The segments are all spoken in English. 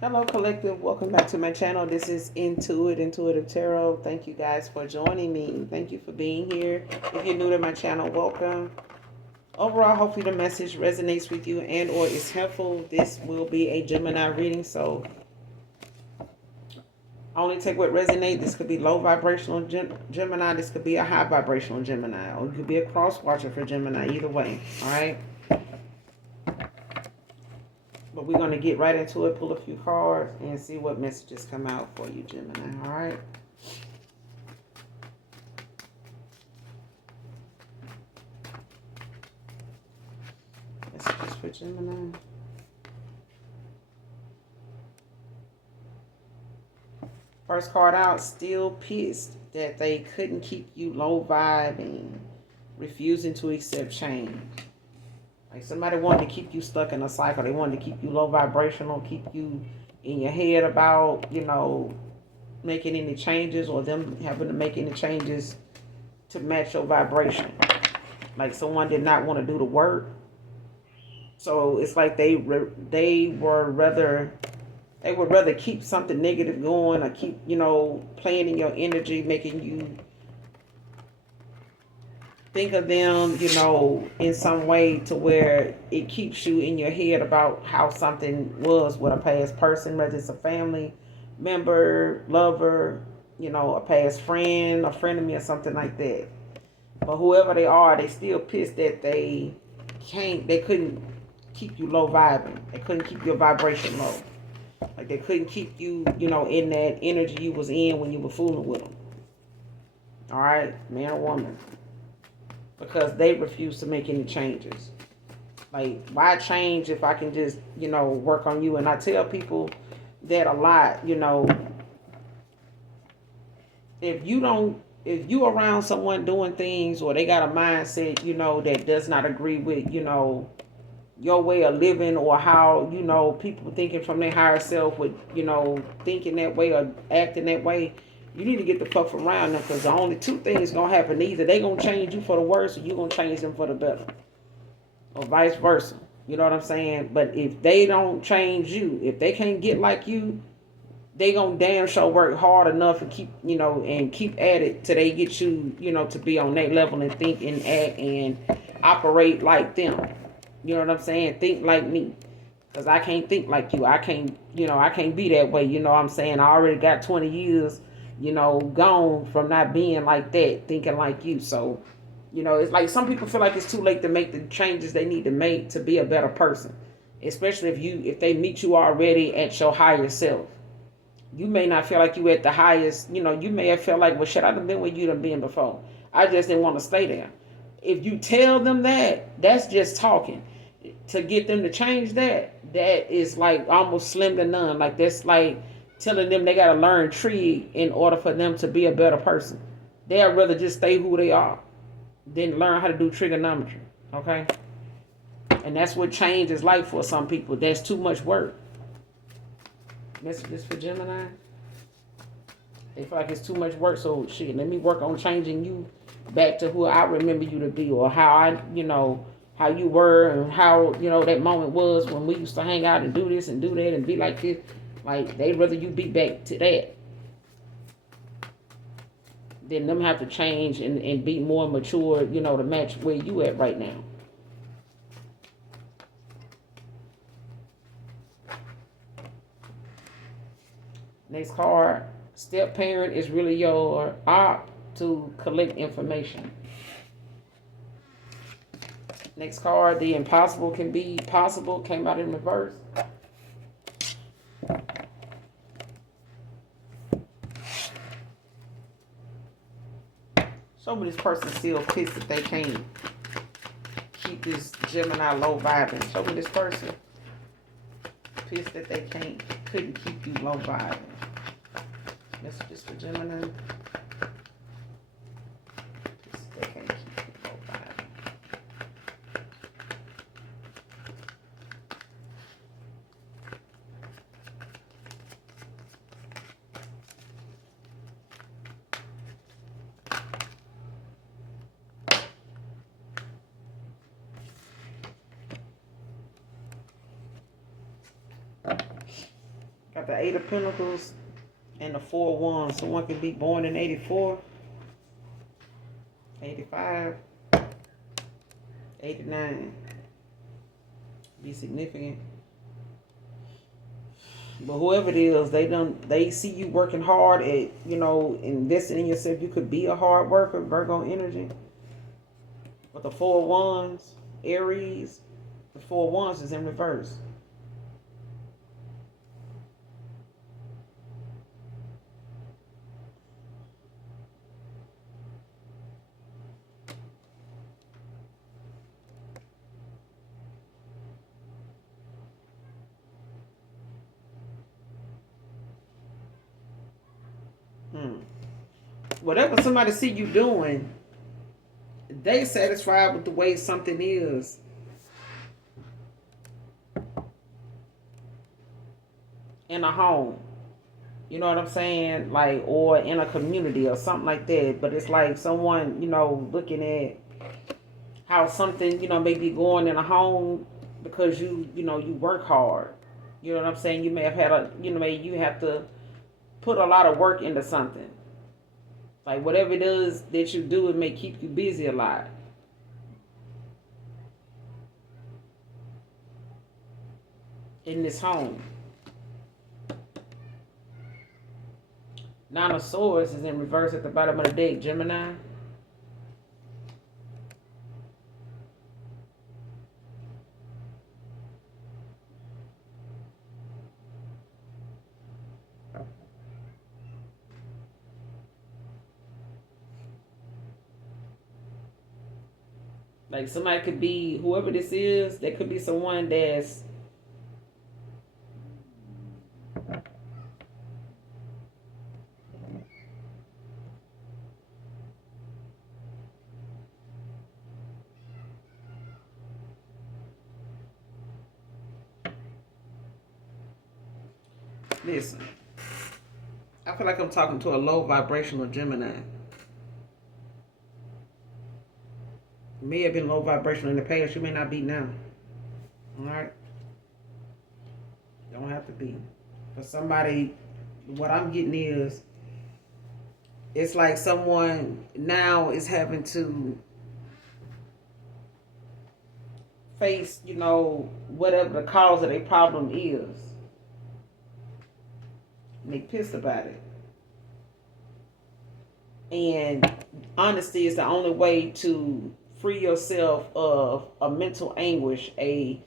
Hello, collective. Welcome back to my channel. This is Intuitive Tarot. Thank you guys for joining me. Thank you for being here. If you're new to my channel, welcome. Overall, hopefully the message resonates with you and or is helpful. This will be a Gemini reading, so only take what resonates. This could be low vibrational Gemini. This could be a high vibrational Gemini. Or it could be a cross watcher for Gemini. Either way, all right? But we're going to get right into it, pull a few cards, and see what messages come out for you, Gemini, all right? Messages for Gemini. First card out, still pissed that they couldn't keep you low vibing, refusing to accept change. Like somebody wanted to keep you stuck in a cycle. They wanted to keep you low vibrational, keep you in your head about, making any changes or them having to make any changes to match your vibration. Like someone did not want to do the work. So it's like they would rather keep something negative going or keep, playing in your energy, making you think of them, in some way to where it keeps you in your head about how something was with a past person, whether it's a family member, lover, a past friend, a frenemy or something like that. But whoever they are, they still pissed that they couldn't keep you low vibing. They couldn't keep your vibration low. Like they couldn't keep you, in that energy you was in when you were fooling with them. All right, man or woman. Because they refuse to make any changes. Like, why change if I can just, work on you? And I tell people that a lot, if you around someone doing things or they got a mindset, that does not agree with, your way of living or how, people thinking from their higher self with, thinking that way or acting that way, you need to get the fuck from around them because the only two things gonna happen. Either they gonna change you for the worse or you gonna change them for the better. Or vice versa. You know what I'm saying? But if they don't change you, if they can't get like you, they gonna damn sure work hard enough and keep at it till they get you, to be on that level and think and act and operate like them. You know what I'm saying? Think like me. Because I can't think like you. I can't be that way. You know what I'm saying? I already got 20 years, gone from not being like that, thinking like you. So, it's like some people feel like it's too late to make the changes they need to make to be a better person. Especially if they meet you already at your higher self. You may not feel like you at the highest, you may have felt like, well, shit, I done been where you done been before. I just didn't want to stay there. If you tell them that, that's just talking. To get them to change that is like almost slim to none. Like that's like telling them they gotta learn tree in order for them to be a better person. They'd rather just stay who they are than learn how to do trigonometry. Okay? And that's what change is like for some people. That's too much work. Messages for Gemini. They feel like it's too much work, so shit, let me work on changing you back to who I remember you to be or how how you were and how, that moment was when we used to hang out and do this and do that and be like this. Like, they'd rather you be back to that than them have to change and be more mature, to match where you at right now. Next card, step-parent is really your op to collect information. Next card, the impossible can be possible, came out in reverse. Show me this person still pissed that they can't keep this Gemini low vibing. Show me this person pissed that they couldn't keep you low vibing. Messages for Gemini. Pissed they can't keep you low vibing. Got the Eight of Pentacles and the Four of Wands. Someone could be born in 84, 85, 89. Be significant. But whoever it is, they see you working hard at, investing in yourself. You could be a hard worker, Virgo energy. But the Four of Wands, Aries, the Four of Wands is in reverse. Whatever somebody see you doing, they satisfied with the way something is. In a home. You know what I'm saying? Like, or in a community or something like that. But it's like someone, looking at how something, may be going in a home because you work hard. You know what I'm saying? You may have had you have to put a lot of work into something. Like whatever it is that you do, it may keep you busy a lot. In this home. Nine of Swords is in reverse at the bottom of the deck, Gemini. Like somebody could be, whoever this is, there could be someone that's listen. I feel like I'm talking to a low vibrational Gemini. You may have been low vibrational in the past. You may not be now. All right? Don't have to be. For somebody, what I'm getting is, it's like someone now is having to face, whatever the cause of their problem is. And they pissed about it. And honesty is the only way to free yourself of a mental anguish, a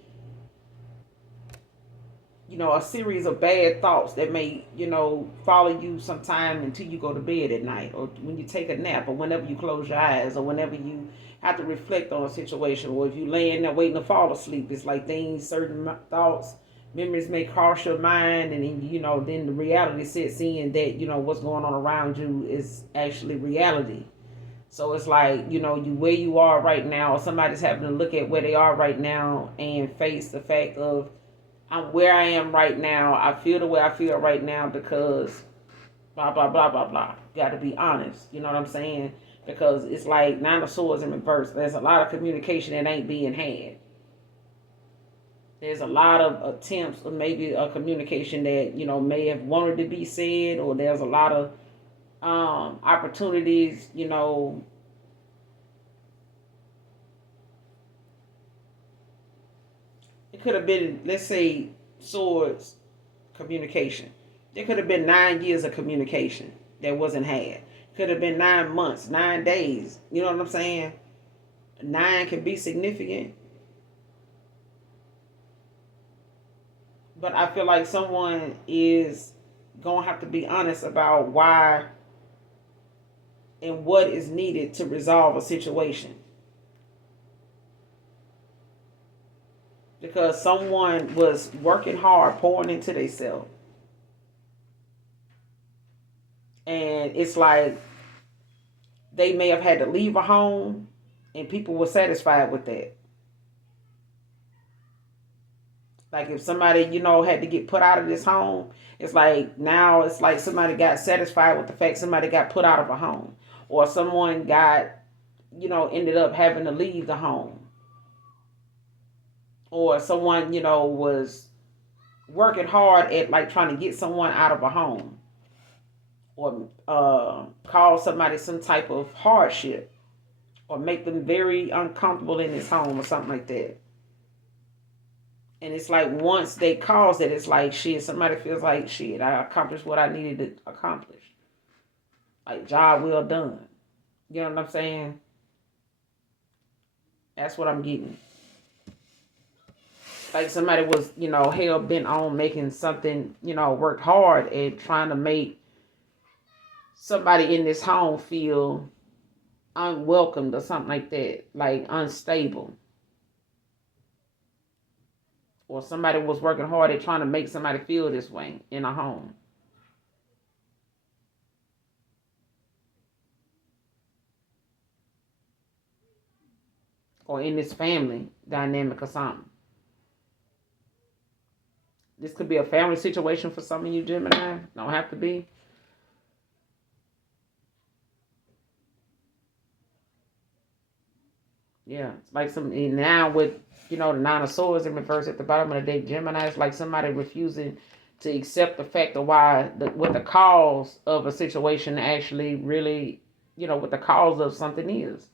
series of bad thoughts that may, follow you sometime until you go to bed at night, or when you take a nap, or whenever you close your eyes, or whenever you have to reflect on a situation, or if you laying there waiting to fall asleep. It's like certain thoughts, memories may cross your mind, and then, then the reality sets in that, what's going on around you is actually reality. So it's like, you where you are right now, or somebody's having to look at where they are right now and face the fact of, I'm where I am right now. I feel the way I feel right now because blah, blah, blah, blah, blah. Got to be honest. You know what I'm saying? Because it's like Nine of Swords in reverse. There's a lot of communication that ain't being had. There's a lot of attempts or maybe a communication that, may have wanted to be said, or there's a lot of opportunities, it could have been, let's say, Swords communication. There could have been 9 years of communication that wasn't had. Could have been 9 months, 9 days. You know what I'm saying? 9 can be significant. But I feel like someone is going to have to be honest about why and what is needed to resolve a situation. Because someone was working hard, pouring into themselves. And it's like they may have had to leave a home and people were satisfied with that. Like if somebody, had to get put out of this home, it's like now it's like somebody got satisfied with the fact somebody got put out of a home. Or someone got, ended up having to leave the home. Or someone, was working hard at like trying to get someone out of a home, or cause somebody some type of hardship, or make them very uncomfortable in this home or something like that. And it's like once they cause it, it's like shit. Somebody feels like shit. I accomplished what I needed to accomplish. Like job well done. You know what I'm saying? That's what I'm getting. Like somebody was, hell bent on making something, worked hard at trying to make somebody in this home feel unwelcomed or something like that, like unstable. Or somebody was working hard at trying to make somebody feel this way in a home. Or in this family dynamic or something. This could be a family situation for some of you Gemini. Don't have to be. Yeah, it's like some now with the Nine of Swords in reverse at the bottom of the deck. Gemini is like somebody refusing to accept the fact of what the cause of a situation actually really, what the cause of something is.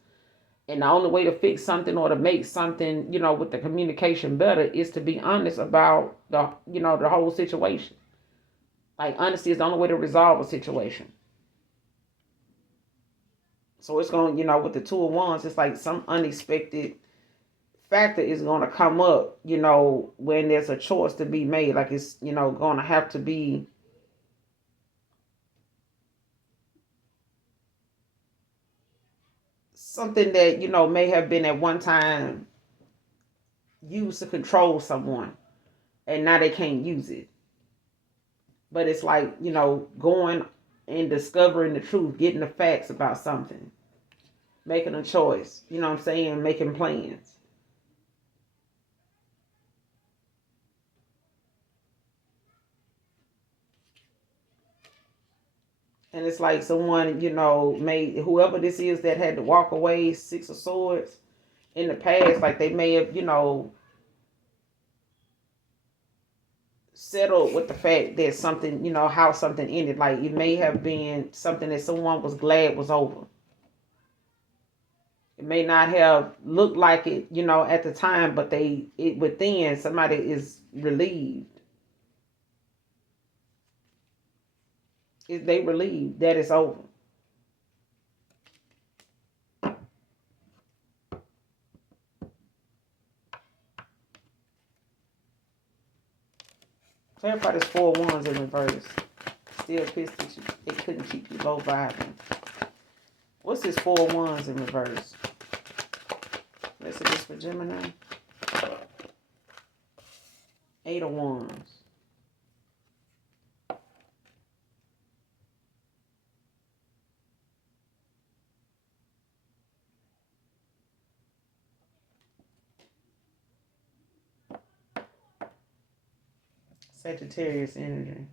And the only way to fix something or to make something, with the communication better is to be honest about the whole situation. Like honesty is the only way to resolve a situation. So it's going, with the Two of Wands, it's like some unexpected factor is going to come up, when there's a choice to be made. Like it's, going to have to be something that, may have been at one time used to control someone and now they can't use it. But it's like, going and discovering the truth, getting the facts about something, making a choice, you know what I'm saying, making plans. And it's like someone, made whoever this is that had to walk away, Six of Swords, in the past, like they may have, settled with the fact that something, how something ended. Like it may have been something that someone was glad was over. It may not have looked like it, at the time, but within somebody is relieved. They relieved that it's over. Clarify this Four of Wands in reverse. Still pissed that it couldn't keep you low vibing. What's this Four of Wands in reverse? Let's see this for Gemini. Eight of Wands. Sagittarius energy.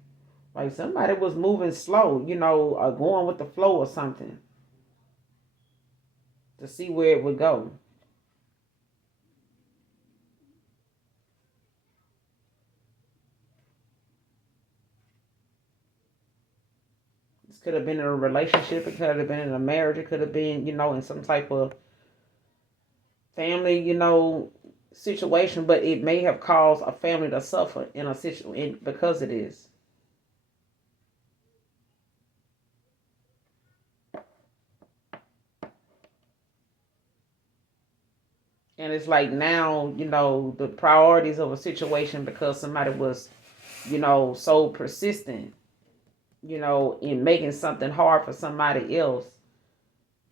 Like somebody was moving slow, going with the flow or something to see where it would go. This could have been in a relationship. It could have been in a marriage. It could have been, in some type of family, situation. But it may have caused a family to suffer in a situation because it is. And it's like now, the priorities of a situation because somebody was, so persistent, in making something hard for somebody else,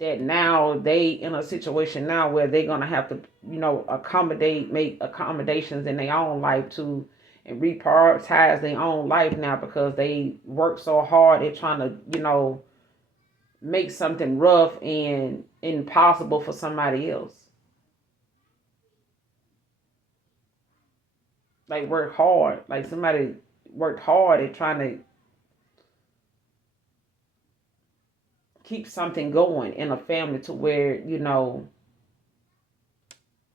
that now they in a situation now where they're gonna have to, make accommodations in their own life to and reprioritize their own life now because they work so hard at trying to, make something rough and impossible for somebody else. Like work hard. Like somebody worked hard at trying to keep something going in a family to where,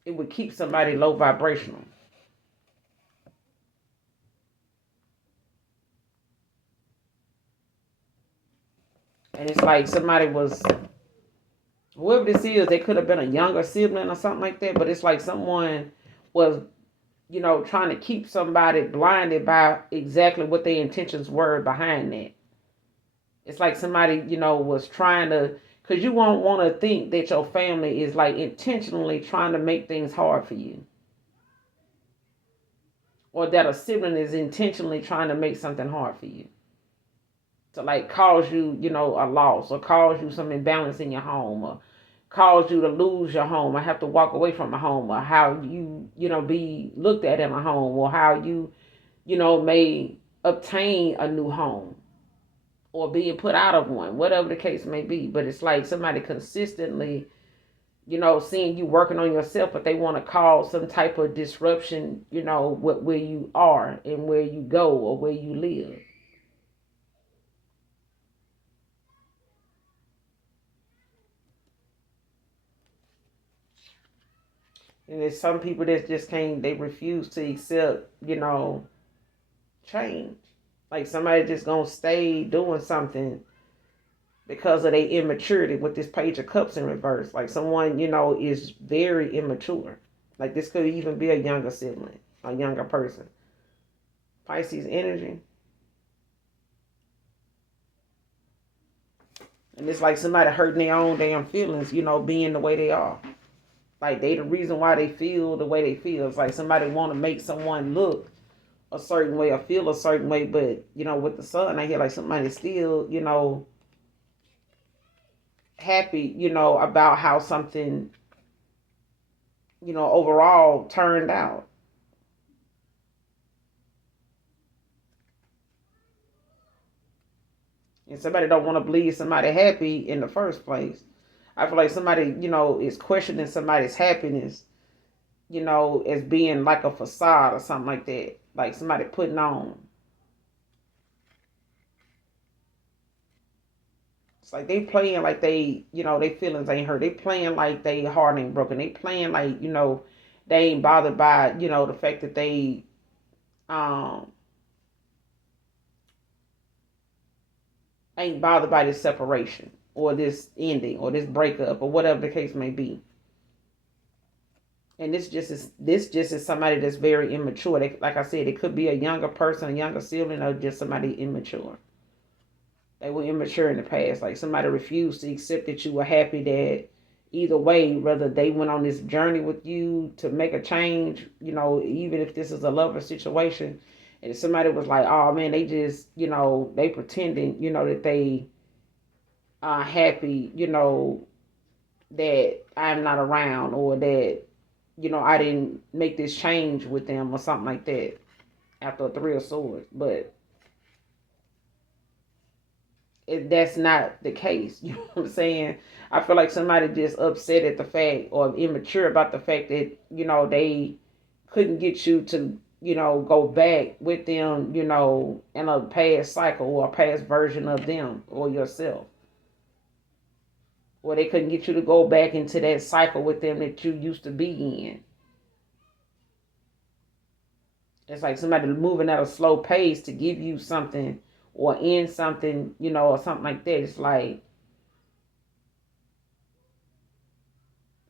it would keep somebody low vibrational. And it's like somebody was, whoever this is, they could have been a younger sibling or something like that. But it's like someone was, trying to keep somebody blinded by exactly what their intentions were behind that. It's like somebody, was trying to, because you won't want to think that your family is like intentionally trying to make things hard for you. Or that a sibling is intentionally trying to make something hard for you. To like cause you, a loss, or cause you some imbalance in your home, or cause you to lose your home, or have to walk away from a home, or how you, be looked at in a home, or how you, may obtain a new home or being put out of one, whatever the case may be. But it's like somebody consistently, seeing you working on yourself, but they want to cause some type of disruption, where you are and where you go or where you live. And there's some people that just can't, they refuse to accept, change. Like somebody just gonna stay doing something because of their immaturity with this page of cups in reverse. Like someone, is very immature. Like this could even be a younger sibling, a younger person. Pisces energy. And it's like somebody hurting their own damn feelings, being the way they are. Like they the reason why they feel the way they feel. It's like somebody want to make someone look a certain way or feel a certain way, but with the sun, I hear like somebody still, happy, about how something, overall turned out. And somebody don't want to believe somebody happy in the first place. I feel like somebody, is questioning somebody's happiness, as being like a facade or something like that. Like somebody putting on. It's like they playing like they, they feelings ain't hurt. They playing like they heart ain't broken. They playing like, they ain't bothered by, the fact that they um ain't bothered by this separation or this ending or this breakup or whatever the case may be. And this just is somebody that's very immature. Like I said, it could be a younger person, a younger sibling, or just somebody immature. They were immature in the past. Like somebody refused to accept that you were happy that either way, whether they went on this journey with you to make a change, even if this is a lover situation, and if somebody was like, oh man, they just, they pretending, that they are happy, that I'm not around or that, I didn't make this change with them or something like that after a three of swords. But that's not the case. You know what I'm saying? I feel like somebody just upset at the fact or immature about the fact that, they couldn't get you to, go back with them, in a past cycle or a past version of them or yourself. Or they couldn't get you to go back into that cycle with them that you used to be in. It's like somebody moving at a slow pace to give you something or end something, or something like that. It's like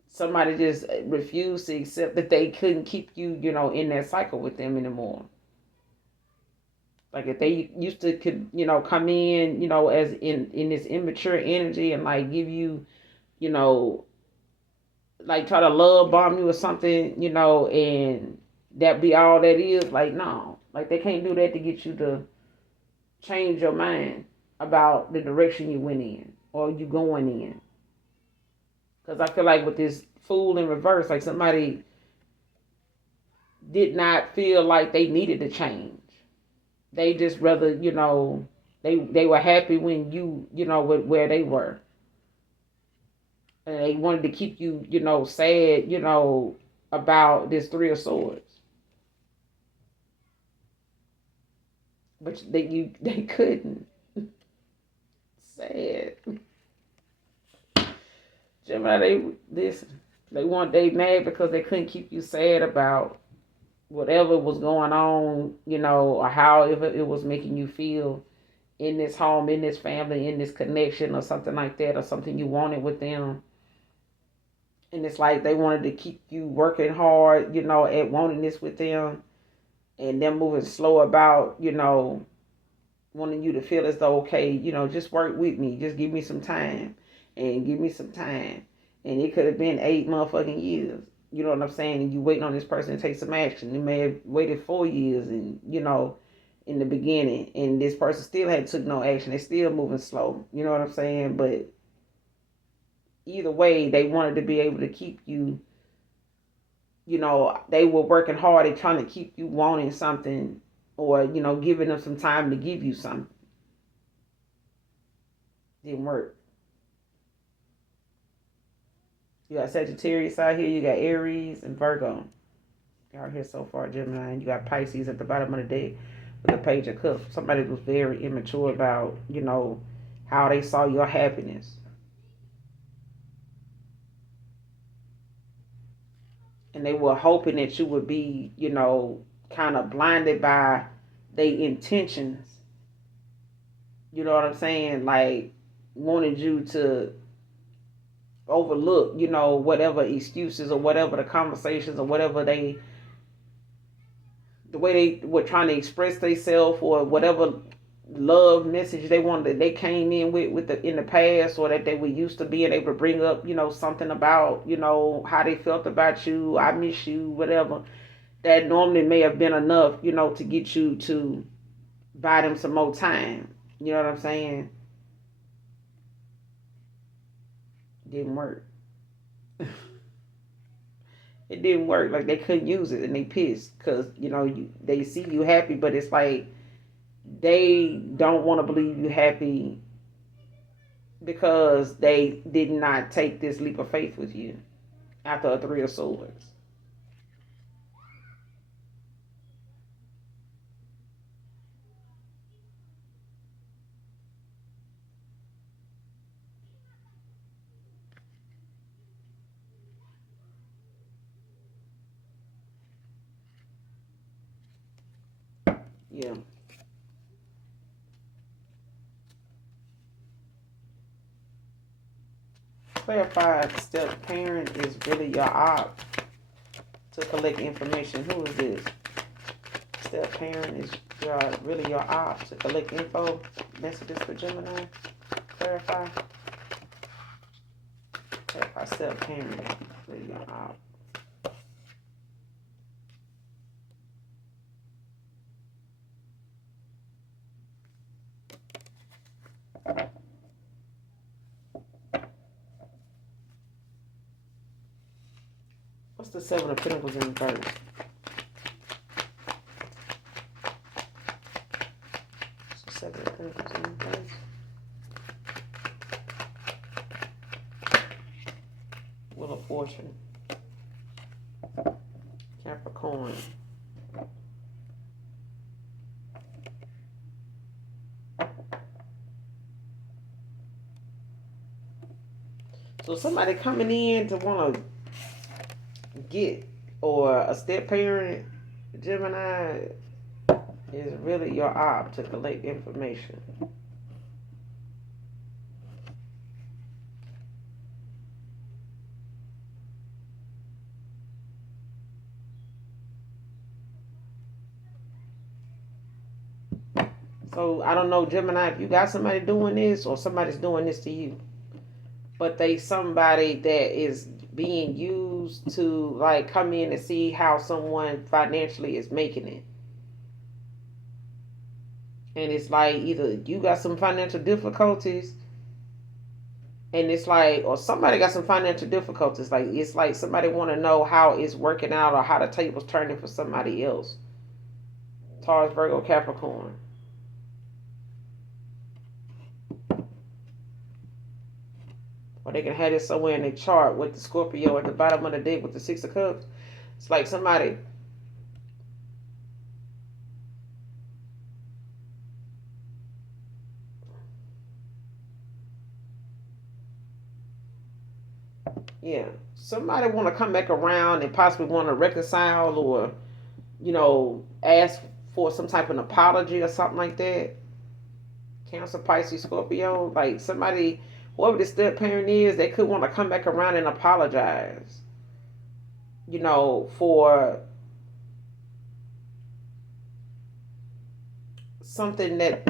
somebody just refused to accept that they couldn't keep you, in that cycle with them anymore. Like if they used to could, come in, as in this immature energy and like give you, you know, like try to love bomb you or something, and that be all that is. Like no, like they can't do that to get you to change your mind about the direction you went in or you going in. Because I feel like with this fool in reverse, like somebody did not feel like they needed to change. They just rather, they were happy when with where they were. And they wanted to keep you, sad, about this three of swords. But they couldn't. Sad. Gemini, they mad because they couldn't keep you sad about whatever was going on, or however it was making you feel in this home, in this family, in this connection, or something like that, or something you wanted with them. And it's like they wanted to keep you working hard, at wanting this with them, and them moving slow about, wanting you to feel as though, okay, just work with me, just give me some time, and give me some time. And it could have been 8 motherfucking years. You know what I'm saying? And you waiting on this person to take some action. You may have waited 4 years, and in the beginning, and this person still hadn't took no action. They're still moving slow. You know what I'm saying? But either way, they wanted to be able to keep you. They were working hard at trying to keep you wanting something, or giving them some time to give you something. Didn't work. You got Sagittarius out here. You got Aries and Virgo out here so far, Gemini. And you got Pisces at the bottom of the deck with the Page of Cups. Somebody was very immature about, how they saw your happiness. And they were hoping that you would be, kind of blinded by their intentions. You know what I'm saying? Like, wanted you to overlook, whatever excuses or whatever the conversations or whatever the way they were trying to express themselves, or whatever love message they wanted, they came in with in the past, or that they were used to being able to bring up, something about, how they felt about you, I miss you, whatever. That normally may have been enough, to get you to buy them some more time. You know what I'm saying? Didn't work. It didn't work. Like, they couldn't use it, and they pissed because they see you happy, but it's like they don't want to believe you happy because they did not take this leap of faith with you after a Three of Swords. Yeah. Clarified step-parent is really your op to collect information. Who is this? Step-parent is really your op to collect info. Messages for Gemini. Clarify. Clarify step-parent is really your op. What's the Seven of Pentacles in reverse? Seven of Pentacles in reverse. Wheel of Fortune. Capricorn. So somebody coming in to want to get, or a step parent, Gemini, is really your op to collect information. So I don't know, Gemini, if you got somebody doing this or somebody's doing this to you, but they somebody that is being used to, like, come in and see how someone financially is making it. And it's like either you got some financial difficulties, and it's like, or somebody got some financial difficulties. Like, it's like somebody want to know how it's working out or how the table's turning for somebody else. Taurus, Virgo, Capricorn. Or they can have it somewhere in their chart with the Scorpio at the bottom of the deck with the Six of Cups. It's like somebody, yeah, somebody want to come back around and possibly want to reconcile, or ask for some type of apology or something like that. Cancer, Pisces, Scorpio, like somebody, whoever the step parent is, they could want to come back around and apologize, for something that,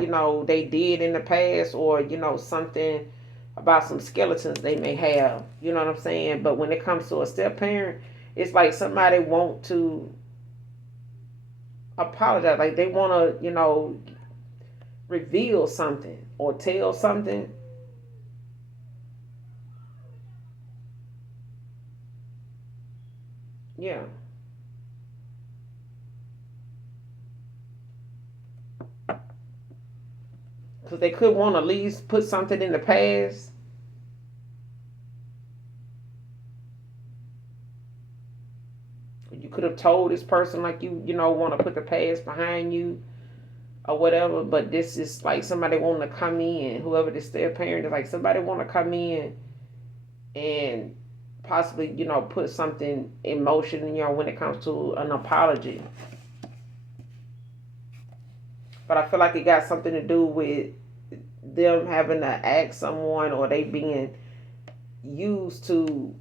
they did in the past, or, something about some skeletons they may have, you know what I'm saying? But when it comes to a step parent, it's like somebody want to apologize, like they want to, reveal something or tell something. Yeah. Because they could want to at least put something in the past. You could have told this person, like, want to put the past behind you or whatever. But this is like somebody wanting to come in, whoever this their parent is, like somebody want to come in and possibly, put something in motion, when it comes to an apology. But I feel like it got something to do with them having to ask someone, or they being used to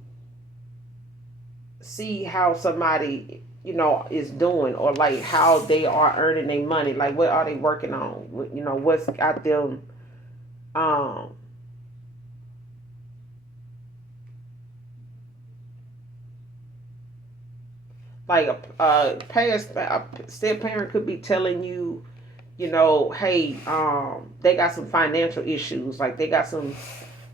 see how somebody, is doing, or like how they are earning their money, like what are they working on, what's got them, um like a past a step parent could be telling you, hey, they got some financial issues, like they got some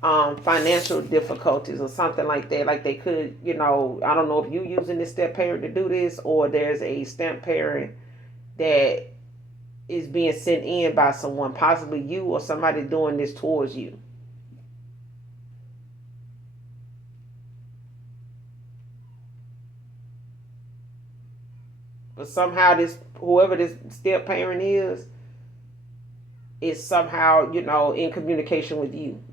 financial difficulties or something like that. Like they could, I don't know if you using this step parent to do this, or there's a step parent that is being sent in by someone, possibly you or somebody doing this towards you. But somehow this, whoever this step parent is somehow, in communication with you.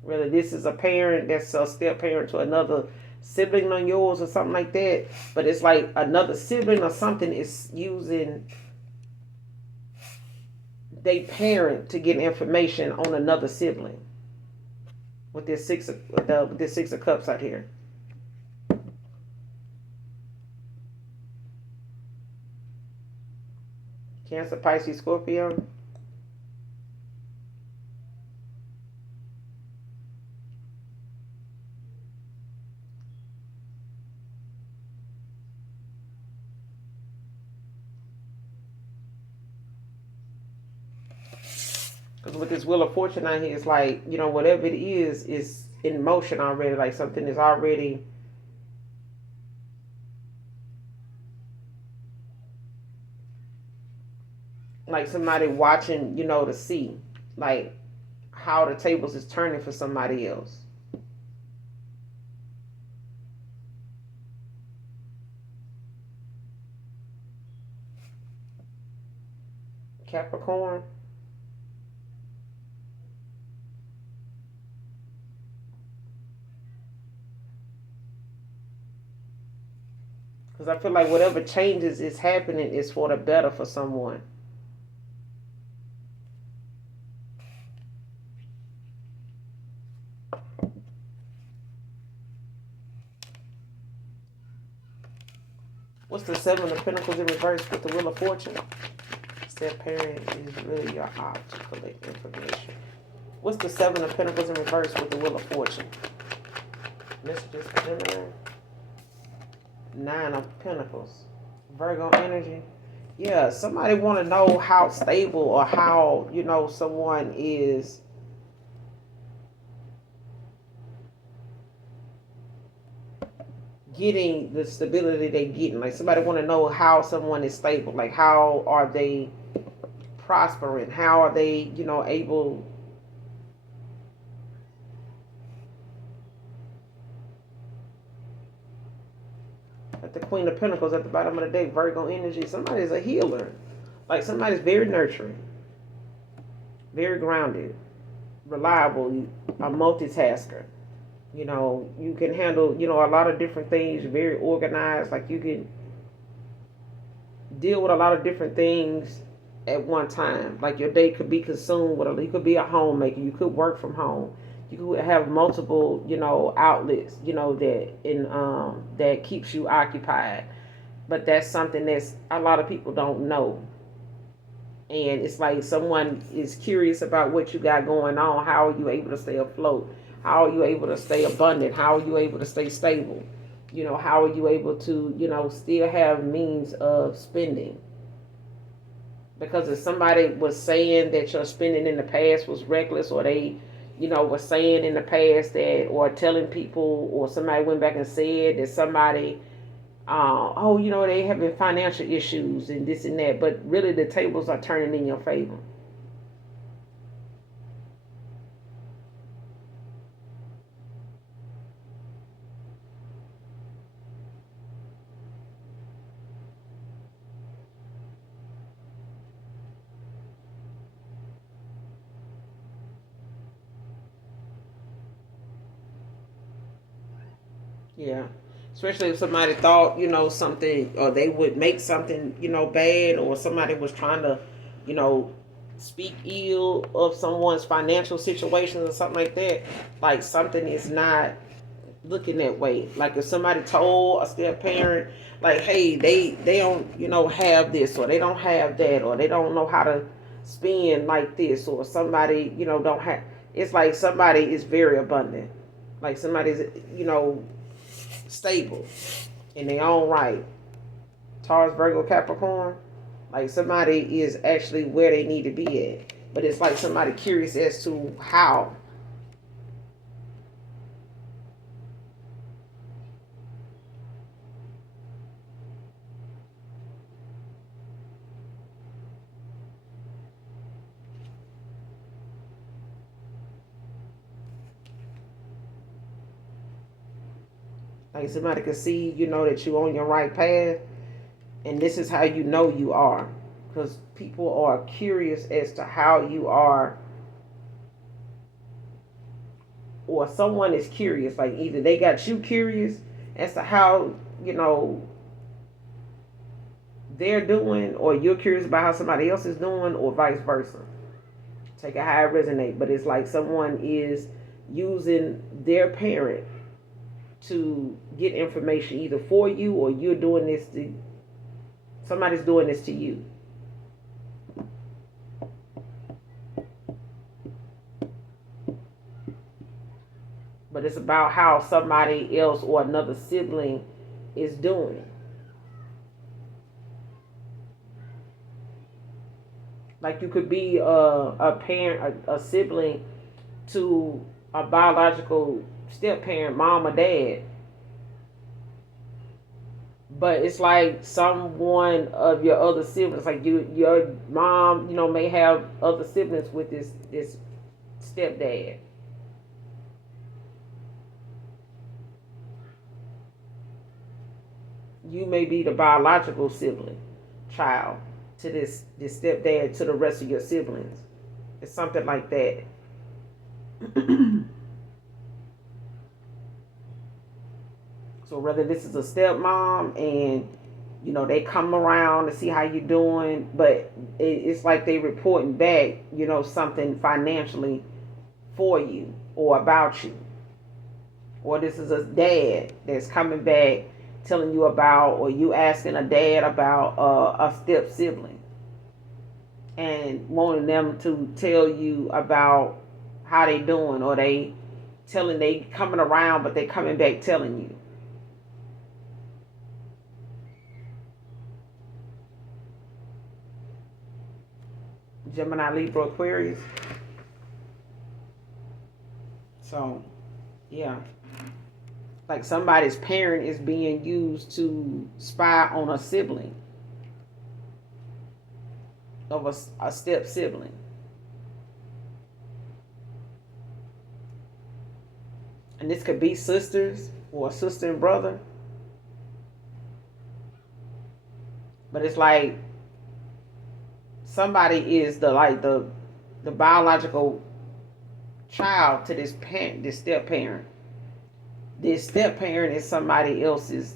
Whether this is a parent that's a step parent to another sibling on yours or something like that, but it's like another sibling or something is using they parent to get information on another sibling with this six of cups out here. Cancer, Pisces, Scorpio. Because with this Wheel of Fortune out here, it's like, whatever it is in motion already. Like something is already, like somebody watching, to see, like how the tables is turning for somebody else. Capricorn. Because I feel like whatever changes is happening is for the better for someone. What's the Seven of Pentacles in reverse with the Wheel of Fortune? Step parent is really your opt to collect information. What's the Seven of Pentacles in reverse with the Wheel of Fortune? Messages for Gemini. Nine of Pentacles. Virgo energy. Yeah, somebody want to know how stable, or how, someone is getting the stability they getting. Like somebody want to know how someone is stable. Like how are they prospering? How are they, able. At the Queen of Pentacles at the bottom of the deck, Virgo energy. Somebody's a healer. Like somebody's very nurturing, very grounded, reliable, a multitasker. You can handle, a lot of different things, very organized. Like you can, deal with a lot of different things at one time. Like your day could be consumed with you could be a homemaker, you could work from home, you could have multiple, outlets, that keeps you occupied. But that's something that's a lot of people don't know. And it's like someone is curious about what you got going on. How are you able to stay afloat? How are you able to stay abundant? How are you able to stay stable? How are you able to, still have means of spending? Because if somebody was saying that your spending in the past was reckless, or they, was saying in the past that, or telling people, or somebody went back and said that somebody, oh, they having financial issues and this and that, but really the tables are turning in your favor. Yeah. Especially if somebody thought, something, or they would make something, bad, or somebody was trying to, you know, speak ill of someone's financial situations or something like that. Like something is not looking that way. Like if somebody told a step parent, like, hey, they don't, have this, or they don't have that, or they don't know how to spend like this, or somebody, don't have. It's like somebody is very abundant. Like somebody's, stable in their own right. Taurus, Virgo, Capricorn. Like somebody is actually where they need to be at. But it's like somebody curious as to how. Like somebody can see, that you're on your right path, and this is how you know you are. Because people are curious as to how you are, or someone is curious. Like either they got you curious as to how, they're doing, or you're curious about how somebody else is doing, or vice versa. Take it how it resonate. But it's like someone is using their parent to get information either for you, or you're doing this to somebody's doing this to you. But it's about how somebody else or another sibling is doing. Like you could be a parent, a sibling to a biological step parent, mom or dad. But it's like someone of your other siblings, like your mom, may have other siblings with this stepdad. You may be the biological sibling, child, to this stepdad, to the rest of your siblings. It's something like that. So whether this is a stepmom and they come around to see how you doing, but it's like they reporting back, something financially for you or about you. Or this is a dad that's coming back telling you about, or you asking a dad about a step sibling and wanting them to tell you about how they doing, or they coming around, but they coming back telling you. Gemini, Libra, Aquarius. So, yeah. Like somebody's parent is being used to spy on a sibling of a step sibling. And this could be sisters or a sister and brother. But it's like somebody is the biological child to this parent, this step parent. This step parent is somebody else's,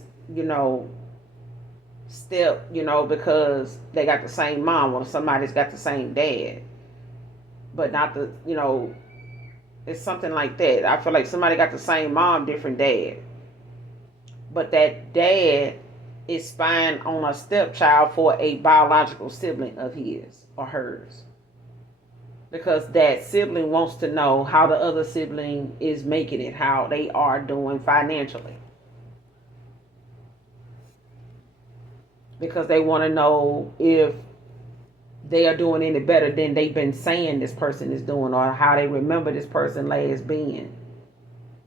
step, because they got the same mom or somebody's got the same dad, but not the, it's something like that. I feel like somebody got the same mom, different dad, but that dad is spying on a stepchild for a biological sibling of his or hers, because that sibling wants to know how the other sibling is making it, how they are doing financially, because they want to know if they are doing any better than they've been saying this person is doing, or how they remember this person last being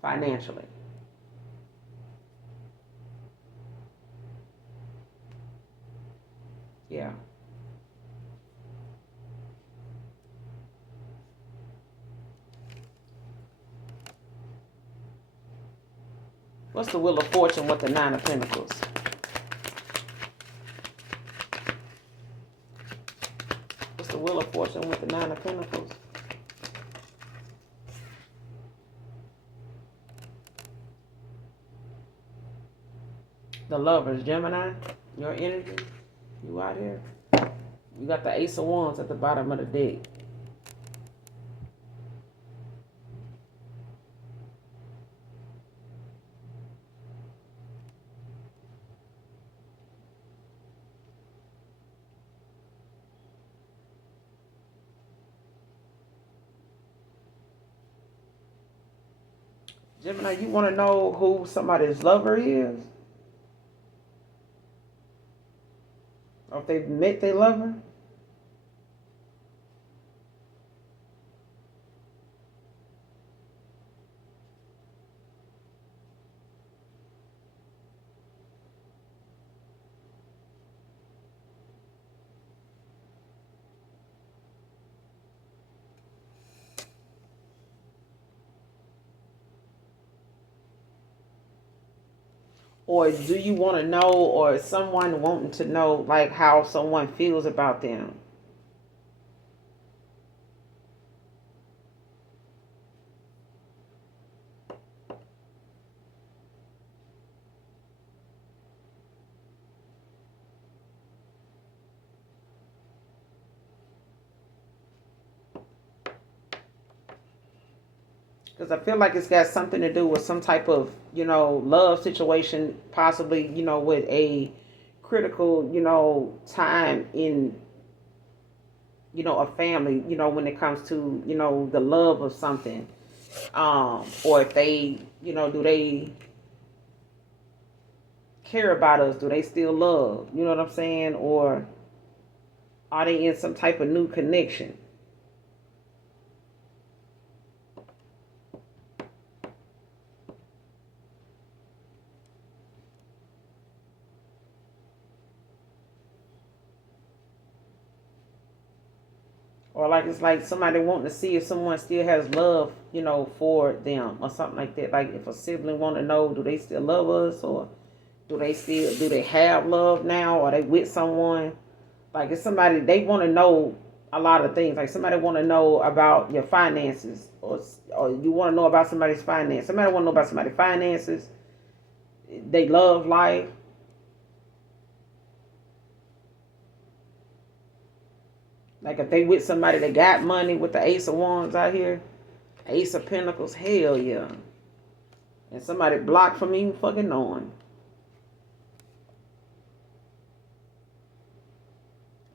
financially. Yeah. What's the Wheel of Fortune with the Nine of Pentacles? What's the Wheel of Fortune with the Nine of Pentacles? The Lovers, Gemini, your energy, you out here. You got the Ace of Wands at the bottom of the deck. Gemini, you want to know who somebody's lover is? Or if they've met their lover? Or do you want to know, or is someone wanting to know, like, how someone feels about them? Because I feel like it's got something to do with some type of, love situation, possibly, with a critical, time in, a family, when it comes to, the love of something. Or if they, do they care about us? Do they still love? You know what I'm saying? Or are they in some type of new connection? Or like it's like somebody wanting to see if someone still has love, for them or something like that. Like if a sibling want to know, do they still love us, or do they have love now? Or they with someone? Like it's somebody they want to know a lot of things. Like somebody want to know about your finances, or you want to know about somebody's finance. Somebody want to know about somebody's finances. They love life. Like if they with somebody that got money with the Ace of Wands out here, Ace of Pentacles, hell yeah. And somebody blocked from even fucking knowing.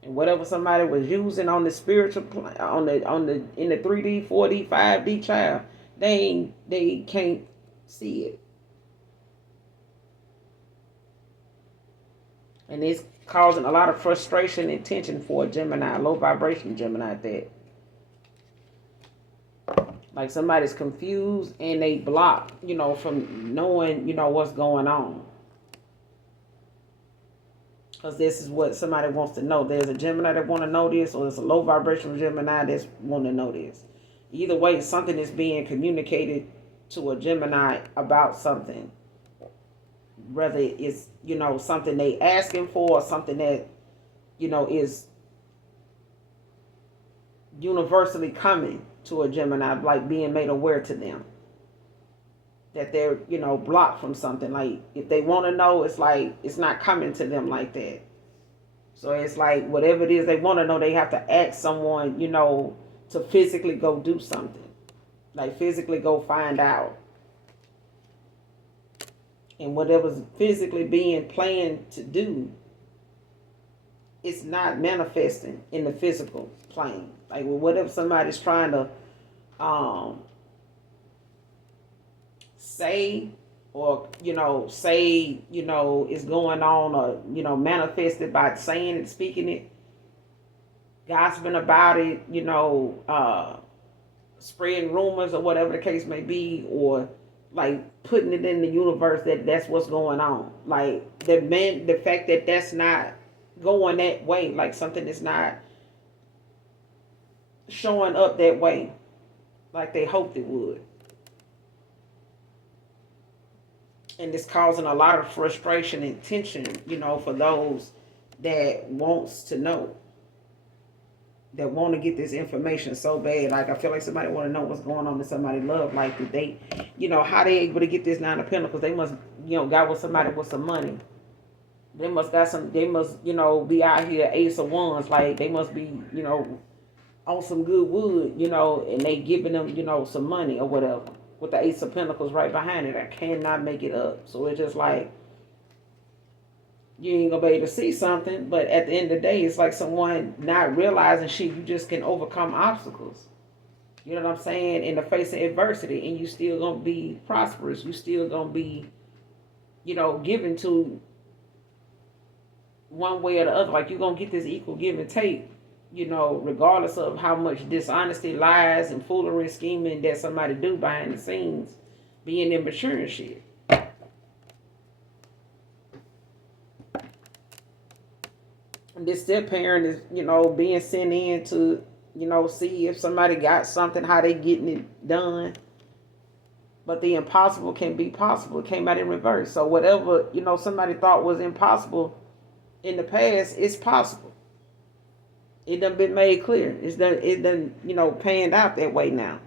And whatever somebody was using on the spiritual plan, on the in the 3D, 4D, 5D child, they can't see it. And it's causing a lot of frustration and tension for a Gemini, low vibration Gemini at that. Like somebody's confused and they block, from knowing, what's going on. Because this is what somebody wants to know. There's a Gemini that want to know this, or there's a low vibrational Gemini that's want to know this. Either way, something is being communicated to a Gemini about something. Whether it's, something they asking for, or something that, is universally coming to a Gemini, like being made aware to them. that they're, blocked from something. Like, if they want to know, it's like it's not coming to them like that. So it's like whatever it is they want to know, they have to ask someone, to physically go do something. Like, physically go find out. And whatever's physically being planned to do, it's not manifesting in the physical plane. Like, whatever somebody's trying to say, or is going on, or manifested by saying it, speaking it, gossiping about it, spreading rumors or whatever the case may be, or like putting it in the universe that that's what's going on. Like, the fact that that's not going that way, like something is not showing up that way like they hoped it would. And it's causing a lot of frustration and tension, for those that wants to know, that want to get this information so bad. Like, I feel like somebody want to know what's going on in somebody's love. Like, did they, how they able to get this 9 of Pentacles? They must, got with somebody with some money. They must be out here Ace of Wands. Like, they must be, on some good wood, and they giving them, some money or whatever. With the Ace of Pentacles right behind it. I cannot make it up. So it's just like, you ain't gonna be able to see something, but at the end of the day, it's like someone not realizing you just can overcome obstacles. You know what I'm saying? In the face of adversity, and you still gonna be prosperous. You still gonna be, given to one way or the other. Like, you're gonna get this equal give and take, regardless of how much dishonesty, lies, and foolery, scheming that somebody do behind the scenes, being immature and shit. And this step-parent is, being sent in to, see if somebody got something, how they getting it done. But the impossible can be possible. It came out in reverse. So whatever, somebody thought was impossible in the past, it's possible. It done been made clear. It done, panned out that way now.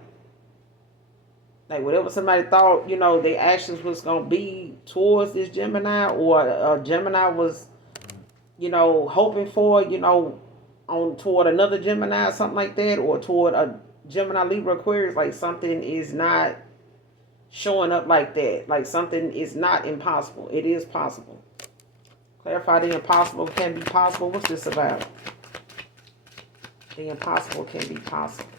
Like, whatever somebody thought, their actions was going to be towards this Gemini, or Gemini was, hoping for, toward another Gemini or something like that, or toward a Gemini, Libra, Aquarius, like something is not showing up like that. Like, something is not impossible. It is possible. Clarify the impossible can be possible. What's this about? The impossible can be possible.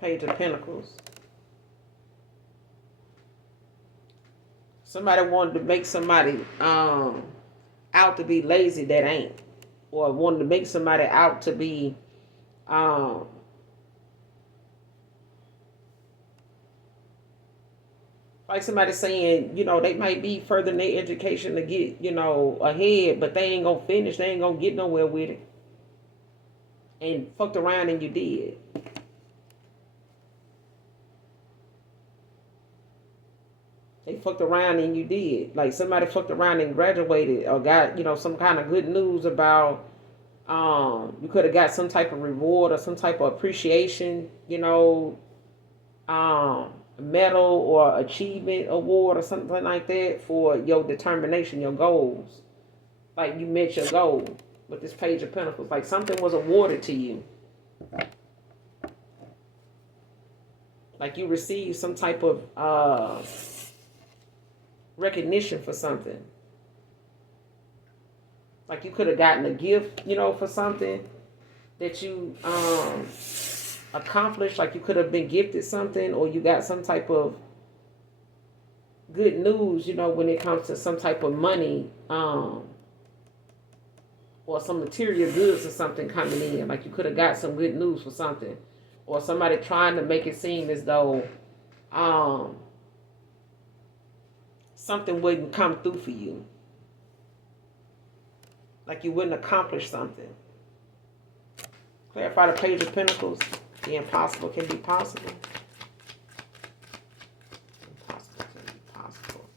Page of Pentacles. Somebody wanted to make somebody out to be lazy that ain't, or wanted to make somebody out to be like somebody saying, they might be further in their education to get, ahead, but they ain't gonna finish, they ain't gonna get nowhere with it, and fucked around and you did. They fucked around and you did. Like, somebody fucked around and graduated, or got, some kind of good news about, you could have got some type of reward or some type of appreciation, medal or achievement award or something like that for your determination, your goals. Like, you met your goal with this Page of Pentacles. Like, something was awarded to you. Like, you received some type of recognition for something. Like, you could have gotten a gift, for something that you accomplished. Like, you could have been gifted something, or you got some type of good news, when it comes to some type of money, or some material goods or something coming in. Like, you could have got some good news for something, or somebody trying to make it seem as though something wouldn't come through for you. Like, you wouldn't accomplish something. Clarify the Page of Pentacles. The impossible can be possible. Impossible can be possible.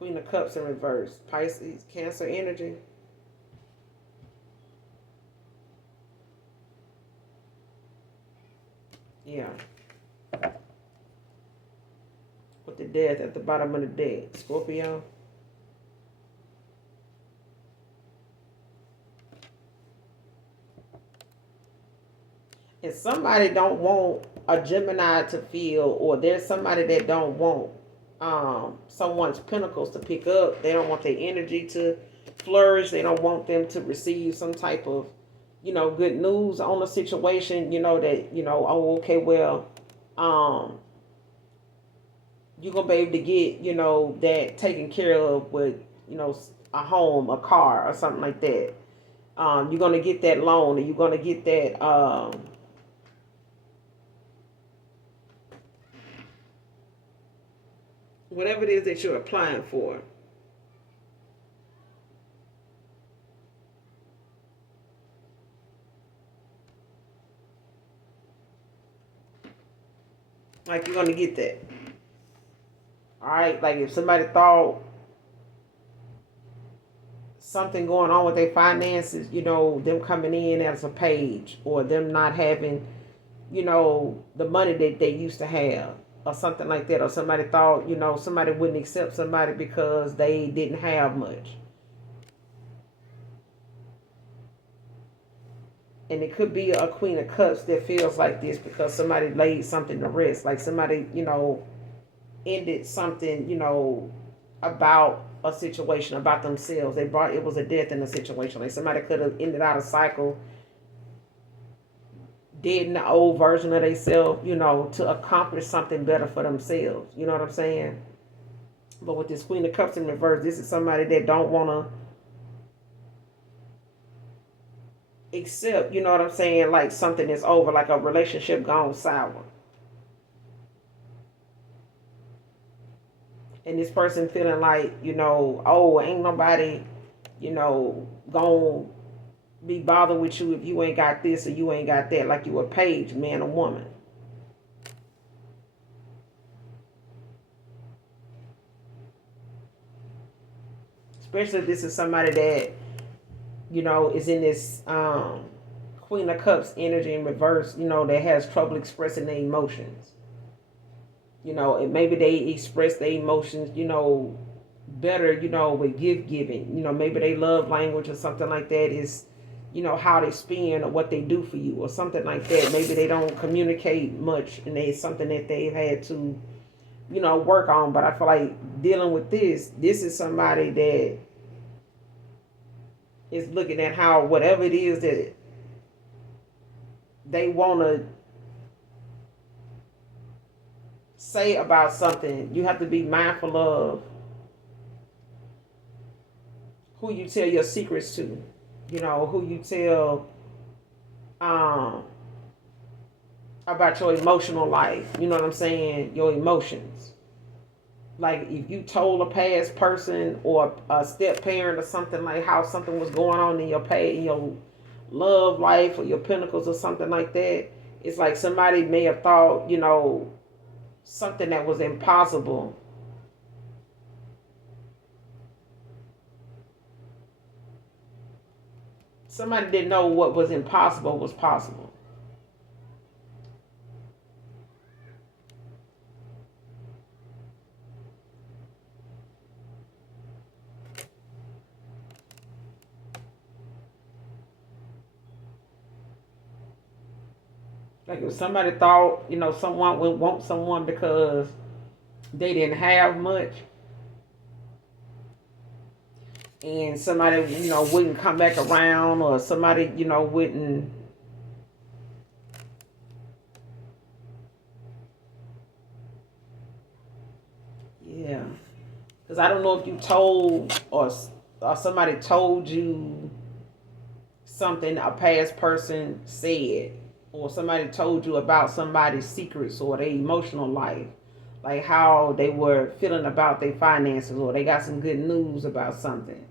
Queen of Cups in reverse. Pisces, Cancer energy. Yeah. With the Death at the bottom of the deck. Scorpio. And somebody don't want a Gemini to feel, or there's somebody that don't want someone's pentacles to pick up. They don't want their energy to flourish. They don't want them to receive some type of, good news on a situation, that, oh, okay, well, you're going to be able to get, that taken care of with, a home, a car, or something like that. You're going to get that loan, or you're going to get that, whatever it is that you're applying for. Like, you're going to get that. All right? Like, if somebody thought something going on with their finances, them coming in as a page, or them not having, the money that they used to have, or something like that, or somebody thought, somebody wouldn't accept somebody because they didn't have much. And it could be a Queen of Cups that feels like this because somebody laid something to rest. Like somebody, ended something, about a situation, about themselves. It was a death in a situation. Like somebody could have ended out a cycle, dead in the old version of themselves, to accomplish something better for themselves. You know what I'm saying? But with this Queen of Cups in reverse, this is somebody that don't want to accept, you know what I'm saying, like something is over, like a relationship gone sour. And this person feeling like, oh, ain't nobody, gonna be bothered with you if you ain't got this or you ain't got that, like you a page, man or woman. Especially if this is somebody that, is in this Queen of Cups energy in reverse, that has trouble expressing their emotions. And maybe they express their emotions, better, with gift giving. Maybe they love language or something like that is, how they spend or what they do for you or something like that. Maybe they don't communicate much and it's something that they've had to, work on. But I feel like dealing with this is somebody that is looking at how whatever it is that they want to say about something, you have to be mindful of who you tell your secrets to, who you tell about your emotional life, you know what I'm saying, your emotions. Like if you told a past person or a step parent or something, like how something was going on in your past, in your love life or your pentacles or something like that, it's like somebody may have thought, something that was impossible. Somebody didn't know what was impossible was possible. Like if somebody thought, someone would want someone because they didn't have much, and somebody, wouldn't come back around, or somebody, wouldn't. Yeah. Because I don't know if you told or somebody told you something a past person said, or somebody told you about somebody's secrets or their emotional life, like how they were feeling about their finances, or they got some good news about something.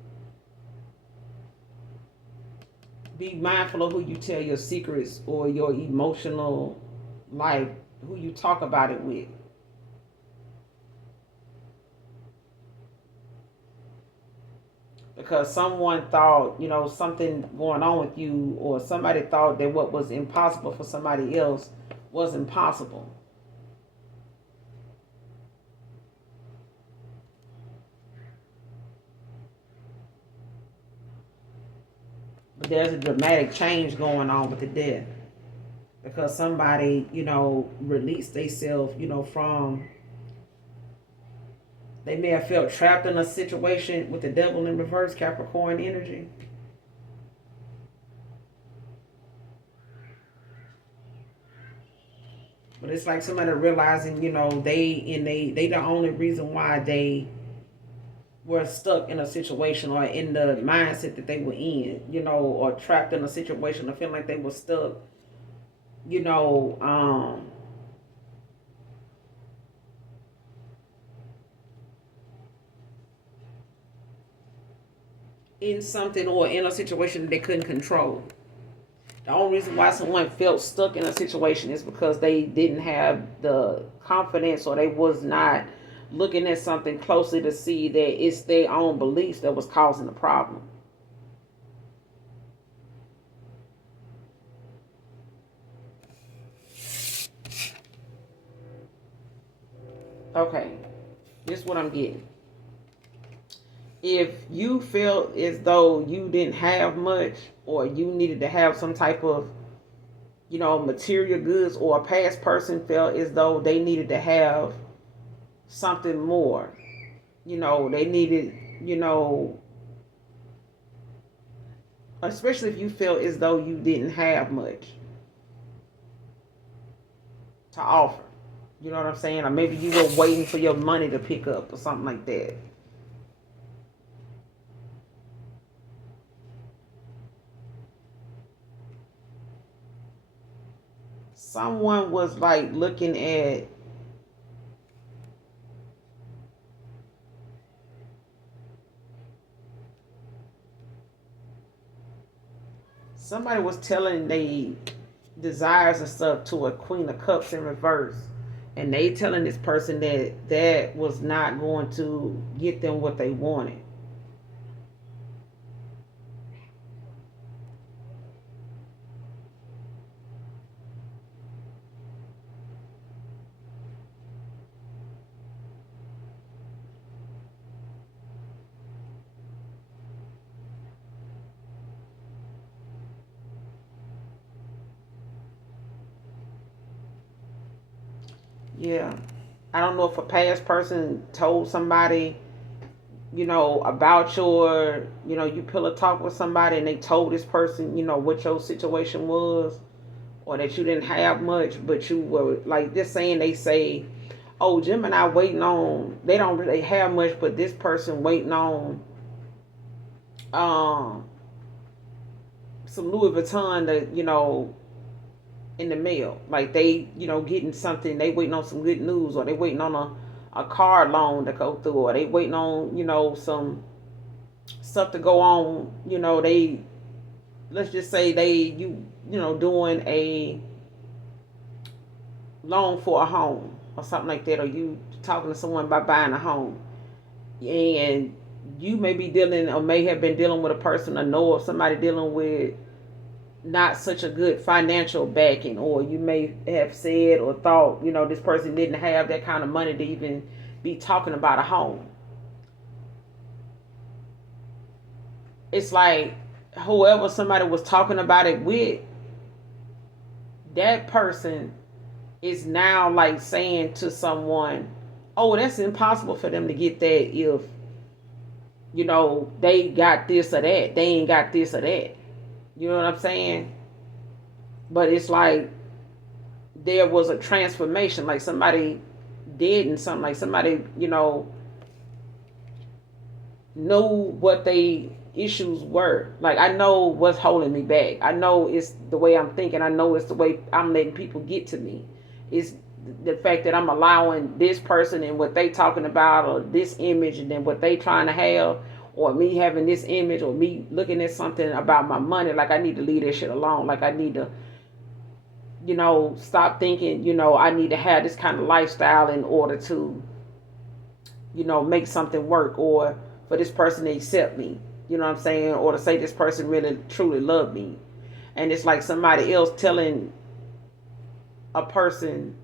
Be mindful of who you tell your secrets or your emotional life, who you talk about it with. Because someone thought, something going on with you, or somebody thought that what was impossible for somebody else was impossible. But there's a dramatic change going on with the death. Because somebody, released themselves, from, they may have felt trapped in a situation with the devil in reverse, Capricorn energy. But it's like somebody realizing, they the only reason why they were stuck in a situation or in the mindset that they were in, or trapped in a situation or feeling like they were stuck, you know, um, in something or in a situation that they couldn't control. The only reason why someone felt stuck in a situation is because they didn't have the confidence, or they was not looking at something closely to see that it's their own beliefs that was causing the problem. Okay, this is what I'm getting. If you felt as though you didn't have much, or you needed to have some type of, material goods, or a past person felt as though they needed to have something more, they needed, especially if you felt as though you didn't have much to offer. You know what I'm saying? Or maybe you were waiting for your money to pick up or something like that. Someone was like looking at, somebody was telling they desires and stuff to a Queen of Cups in reverse, and they telling this person that that was not going to get them what they wanted. Yeah, I don't know if a past person told somebody, about your, you pillow talk with somebody, and they told this person, what your situation was, or that you didn't have much, but you were like this saying, they say, oh, Gemini waiting on, they don't really have much, but this person waiting on um some Louis Vuitton to, in the mail. Like they, getting something, they waiting on some good news, or they waiting on a car loan to go through, or they waiting on, some stuff to go on, they, let's just say they, doing a loan for a home or something like that, or you talking to someone about buying a home, and you may be dealing, or may have been dealing with a person, or know of somebody dealing with not such a good financial backing, or you may have said or thought, this person didn't have that kind of money to even be talking about a home. It's like whoever somebody was talking about it with, that person is now like saying to someone, oh, that's impossible for them to get that if, they got this or that. They ain't got this or that. You know what I'm saying? But it's like there was a transformation, like somebody did, and something, like somebody, knew what they issues were. Like, I know what's holding me back. I know it's the way I'm thinking. I know it's the way I'm letting people get to me. It's the fact that I'm allowing this person and what they talking about, or this image, and then what they trying to have, or me having this image, or me looking at something about my money, like I need to leave that shit alone. Like I need to, stop thinking, I need to have this kind of lifestyle in order to, make something work, or for this person to accept me. You know what I'm saying? Or to say this person really truly loved me. And it's like somebody else telling a person,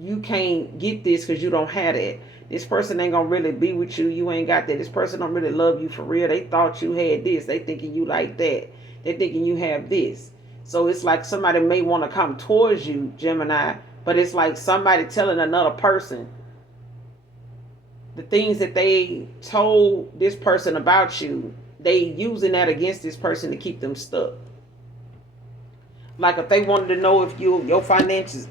you can't get this because you don't have it. This person ain't gonna really be with you. You ain't got that. This person don't really love you for real. They thought you had this. They thinking you like that. They thinking you have this. So it's like somebody may want to come towards you, Gemini, but it's like somebody telling another person the things that they told this person about you. They using that against this person to keep them stuck. Like if they wanted to know if your finances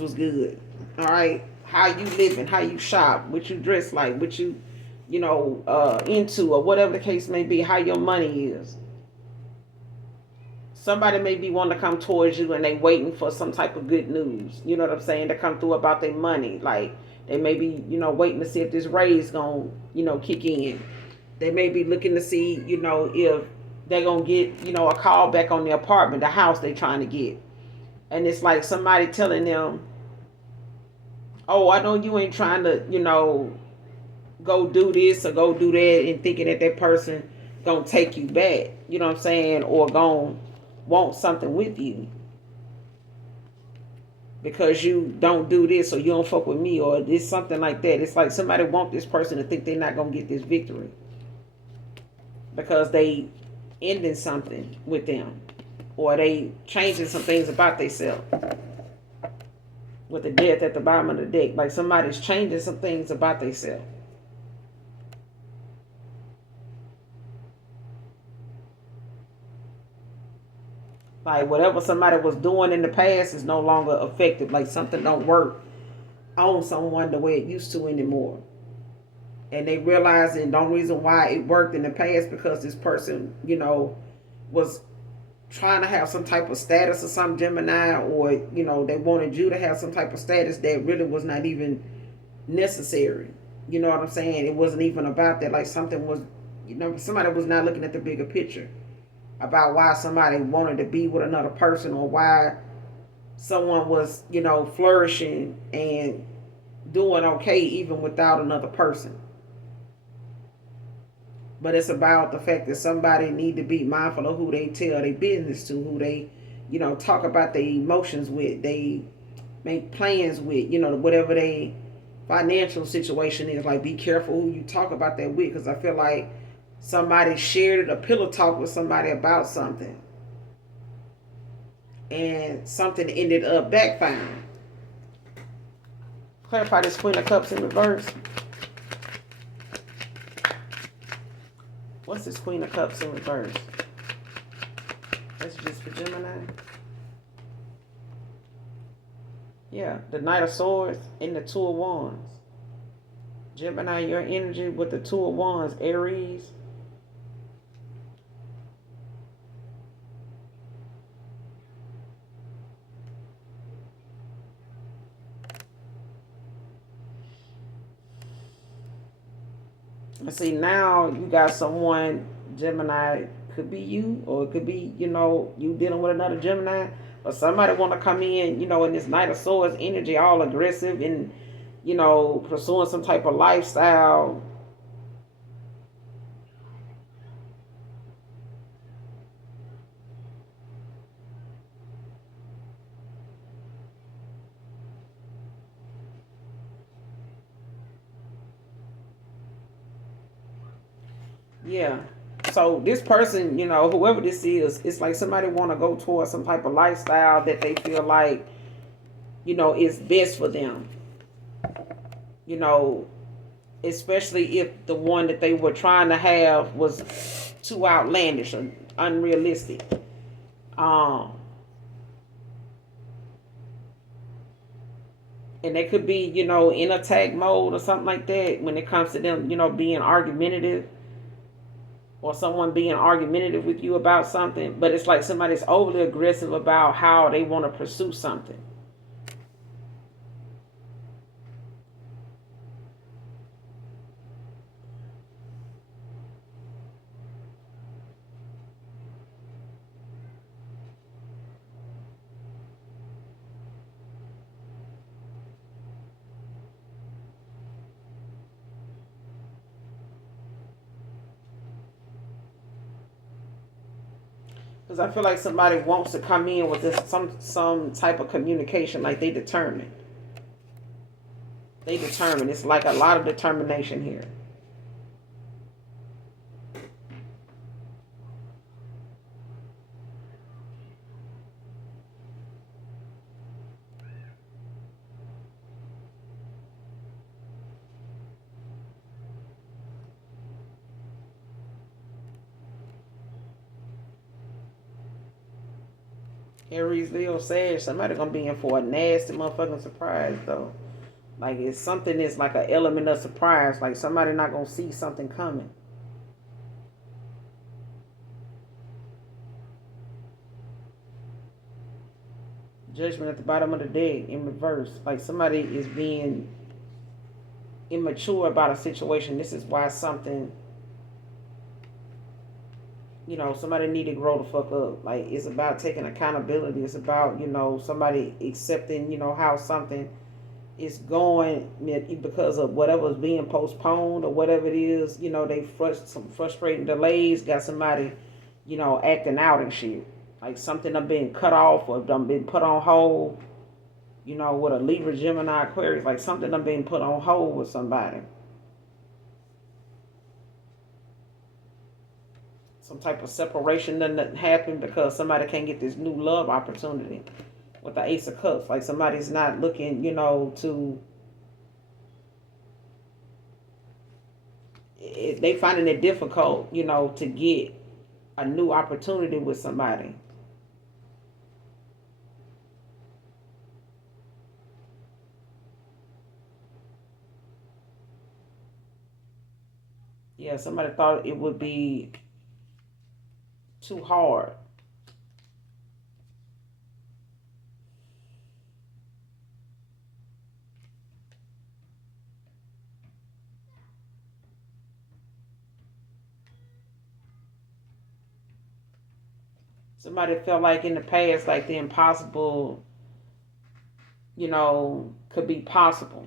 was good, all right, how you living, how you shop, what you dress like, what you, into, or whatever the case may be, how your money is. Somebody may be wanting to come towards you and they waiting for some type of good news. You know what I'm saying? To come through about their money. Like they may be, waiting to see if this raise gonna, kick in. They may be looking to see, if they're gonna get, a call back on the apartment, the house they trying to get. And it's like somebody telling them, oh, I know you ain't trying to, go do this or go do that, and thinking that that person gonna take you back, you know what I'm saying, or gonna want something with you because you don't do this, or you don't fuck with me, or this something like that. It's like somebody want this person to think they're not gonna get this victory because they ending something with them, or they changing some things about themselves. With the death at the bottom of the deck, like somebody's changing some things about themselves. Like whatever somebody was doing in the past is no longer effective. Like something don't work on someone the way it used to anymore. And they realize the only reason why it worked in the past because this person, was trying to have some type of status or some Gemini, or, they wanted you to have some type of status that really was not even necessary. You know what I'm saying? It wasn't even about that. Like something was, somebody was not looking at the bigger picture about why somebody wanted to be with another person, or why someone was, flourishing and doing okay even without another person. But it's about the fact that somebody need to be mindful of who they tell their business to, who they, talk about their emotions with, they make plans with, whatever they financial situation is. Like be careful who you talk about that with, because I feel like somebody shared a pillow talk with somebody about something, and something ended up backfiring. Clarify this Queen of Cups in reverse. What's this Queen of Cups in reverse? That's just for Gemini. Yeah, the Knight of Swords and the Two of Wands. Gemini, your energy with the Two of Wands, Aries. See, now you got someone, Gemini, could be you, or it could be, you dealing with another Gemini, or somebody want to come in, in this Knight of Swords energy, all aggressive and, pursuing some type of lifestyle. Yeah. So this person, whoever this is, it's like somebody want to go towards some type of lifestyle that they feel like, is best for them. Especially if the one that they were trying to have was too outlandish or unrealistic. And they could be, in attack mode or something like that when it comes to them, being argumentative, or someone being argumentative with you about something. But it's like somebody's overly aggressive about how they want to pursue something. Because I feel like somebody wants to come in with this some type of communication, like they determined. They determined. It's like a lot of determination here. Aries, Leo, Sag, somebody gonna be in for a nasty motherfucking surprise though. Like it's something that's like an element of surprise. Like somebody not gonna see something coming. Judgment at the bottom of the deck in reverse. Like somebody is being immature about a situation. This is why something, somebody need to grow the fuck up. Like it's about taking accountability. It's about, somebody accepting, how something is going because of whatever's being postponed or whatever it is. They some frustrating delays. Got somebody, acting out and shit. Like something done been cut off or done been put on hold. With a Libra, Gemini, Aquarius, like something done been put on hold with somebody. Some type of separation doesn't happen because somebody can't get this new love opportunity with the Ace of Cups. Like somebody's not looking, to. They finding it difficult, to get a new opportunity with somebody. Yeah, somebody thought it would be too hard. Somebody felt like in the past, like the impossible, could be possible.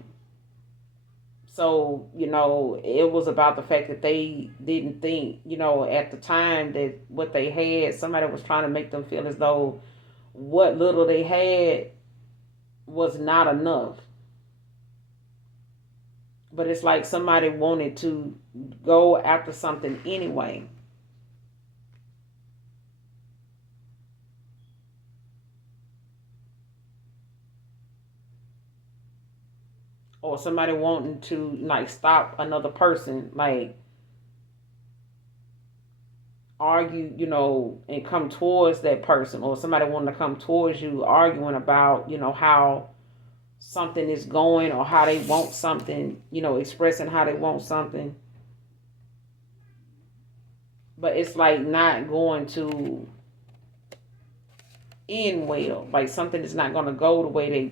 So, it was about the fact that they didn't think, at the time that what they had, somebody was trying to make them feel as though what little they had was not enough. But it's like somebody wanted to go after something anyway. Or somebody wanting to like stop another person, like argue, and come towards that person, or somebody wanting to come towards you, arguing about, how something is going or how they want something, expressing how they want something. But it's like not going to end well. Like something is not going to go the way they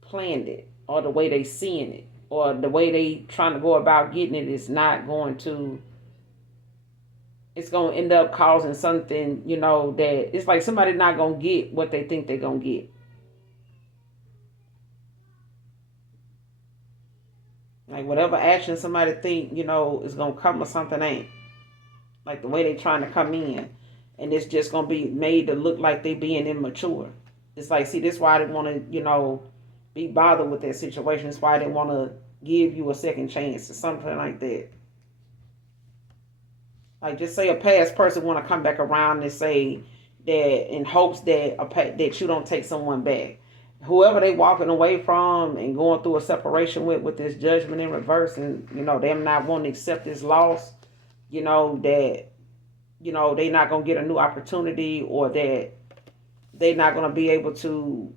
planned it or the way they seeing it or the way they trying to go about getting it is not going to, it's going to end up causing something, that it's like somebody not going to get what they think they're going to get. Like whatever action somebody think, is going to come or something ain't. Like the way they trying to come in. And it's just going to be made to look like they being immature. It's like, see, this is why I didn't want to, be bothered with that situation. That's why I didn't want to give you a second chance or something like that. Like just say a past person want to come back around and say that in hopes that you don't take someone back. Whoever they walking away from and going through a separation with this judgment in reverse, and them not wanting to accept this loss, that they not gonna get a new opportunity, or that they not gonna be able to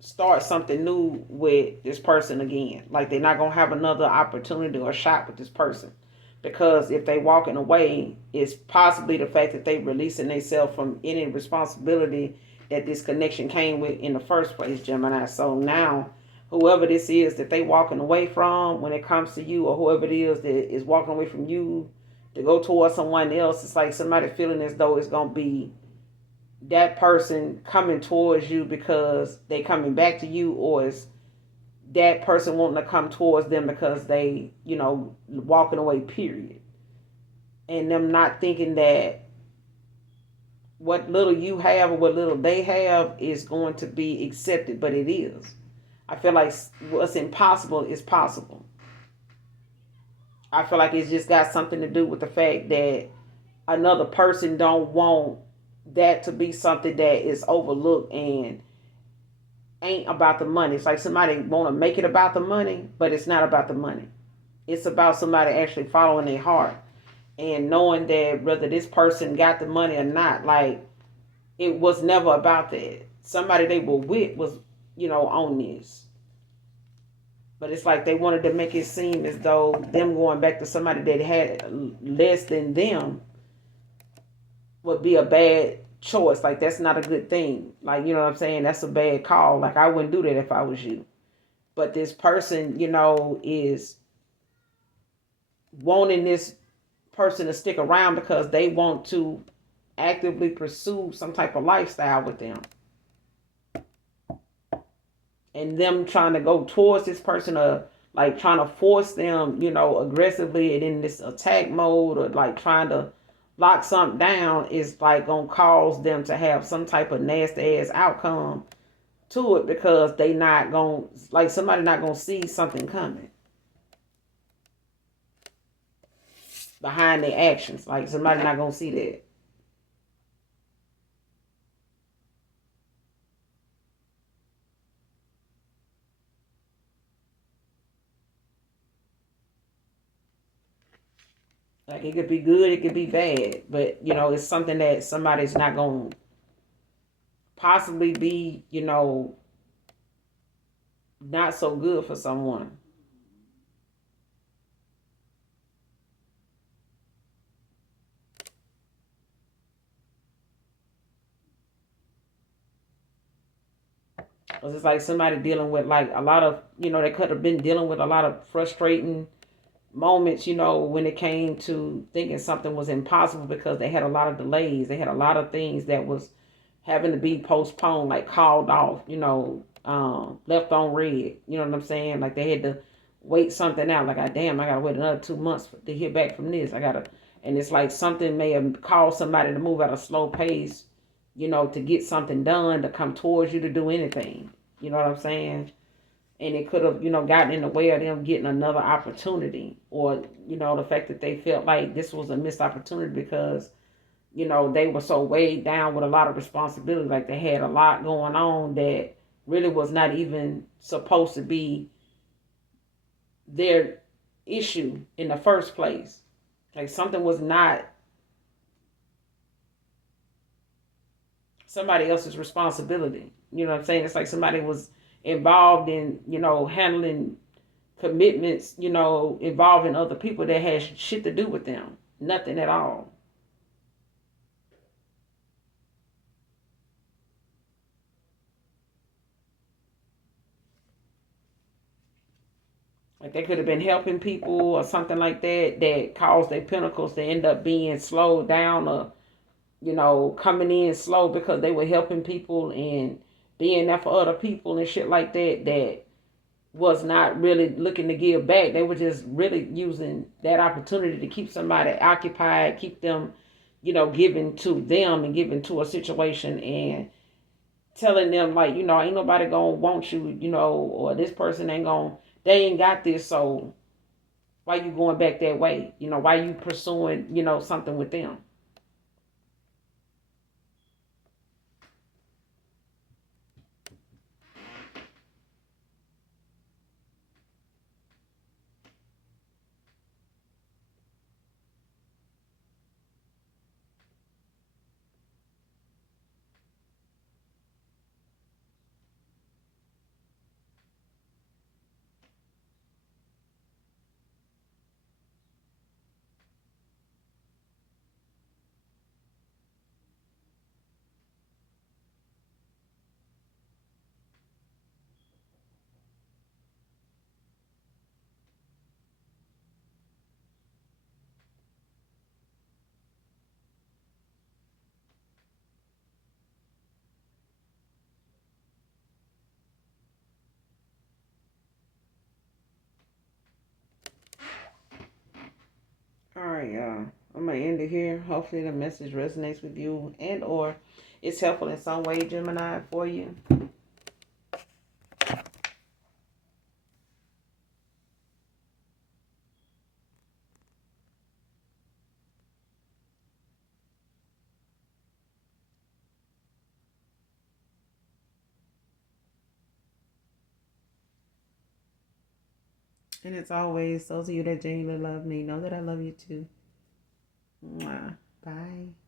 start something new with this person again. Like they're not gonna have another opportunity or shot with this person. Because if they walking away, it's possibly the fact that they releasing themselves from any responsibility that this connection came with in the first place, Gemini. So now, whoever this is that they walking away from when it comes to you, or whoever it is that is walking away from you to go towards someone else, it's like somebody feeling as though it's gonna be that person coming towards you because they coming back to you, or it's that person wanting to come towards them because they, walking away, period. And them not thinking that what little you have or what little they have is going to be accepted, but it is. I feel like what's impossible is possible. I feel like it's just got something to do with the fact that another person don't want that to be something that is overlooked and ain't about the money. It's like somebody want to make it about the money, but it's not about the money. It's about somebody actually following their heart and knowing that whether this person got the money or not, like it was never about that. Somebody they were with was, on this. But it's like they wanted to make it seem as though them going back to somebody that had less than them would be a bad choice. Like that's not a good thing. Like, you know what I'm saying? That's a bad call. Like I wouldn't do that if I was you. But this person, is wanting this person to stick around because they want to actively pursue some type of lifestyle with them. And them trying to go towards this person or like trying to force them, aggressively and in this attack mode or like trying to lock something down is like gonna cause them to have some type of nasty ass outcome to it because they not gonna like somebody not gonna see something coming behind their actions. Like somebody not gonna see that. Like it could be good, it could be bad, but it's something that somebody's not gonna possibly be, not so good for someone. Cause it's like somebody dealing with like a lot of, they could have been dealing with a lot of frustrating moments, when it came to thinking something was impossible because they had a lot of delays. They had a lot of things that was having to be postponed, like called off, left on red. You know what I'm saying? Like they had to wait something out. Like, damn, I gotta wait another 2 months to hear back from this. And it's like something may have caused somebody to move at a slow pace, to get something done, to come towards you to do anything. You know what I'm saying? And it could have, gotten in the way of them getting another opportunity, or the fact that they felt like this was a missed opportunity because they were so weighed down with a lot of responsibility, like they had a lot going on that really was not even supposed to be their issue in the first place. Like something was not somebody else's responsibility. You know what I'm saying? It's like somebody was involved in, handling commitments, involving other people that had shit to do with them. Nothing at all. Like they could have been helping people or something like that that caused their pinnacles to end up being slowed down or, coming in slow because they were helping people and being there for other people and shit like that that was not really looking to give back. They were just really using that opportunity to keep somebody occupied, keep them, giving to them and giving to a situation and telling them like, ain't nobody gonna want you, or this person ain't gonna, they ain't got this, so why you going back that way? Why you pursuing, something with them? right, y'all. I'm gonna end it here. Hopefully the message resonates with you and or it's helpful in some way, Gemini, for you. And as always, those of you that genuinely love me, know that I love you too. Mwah. Bye.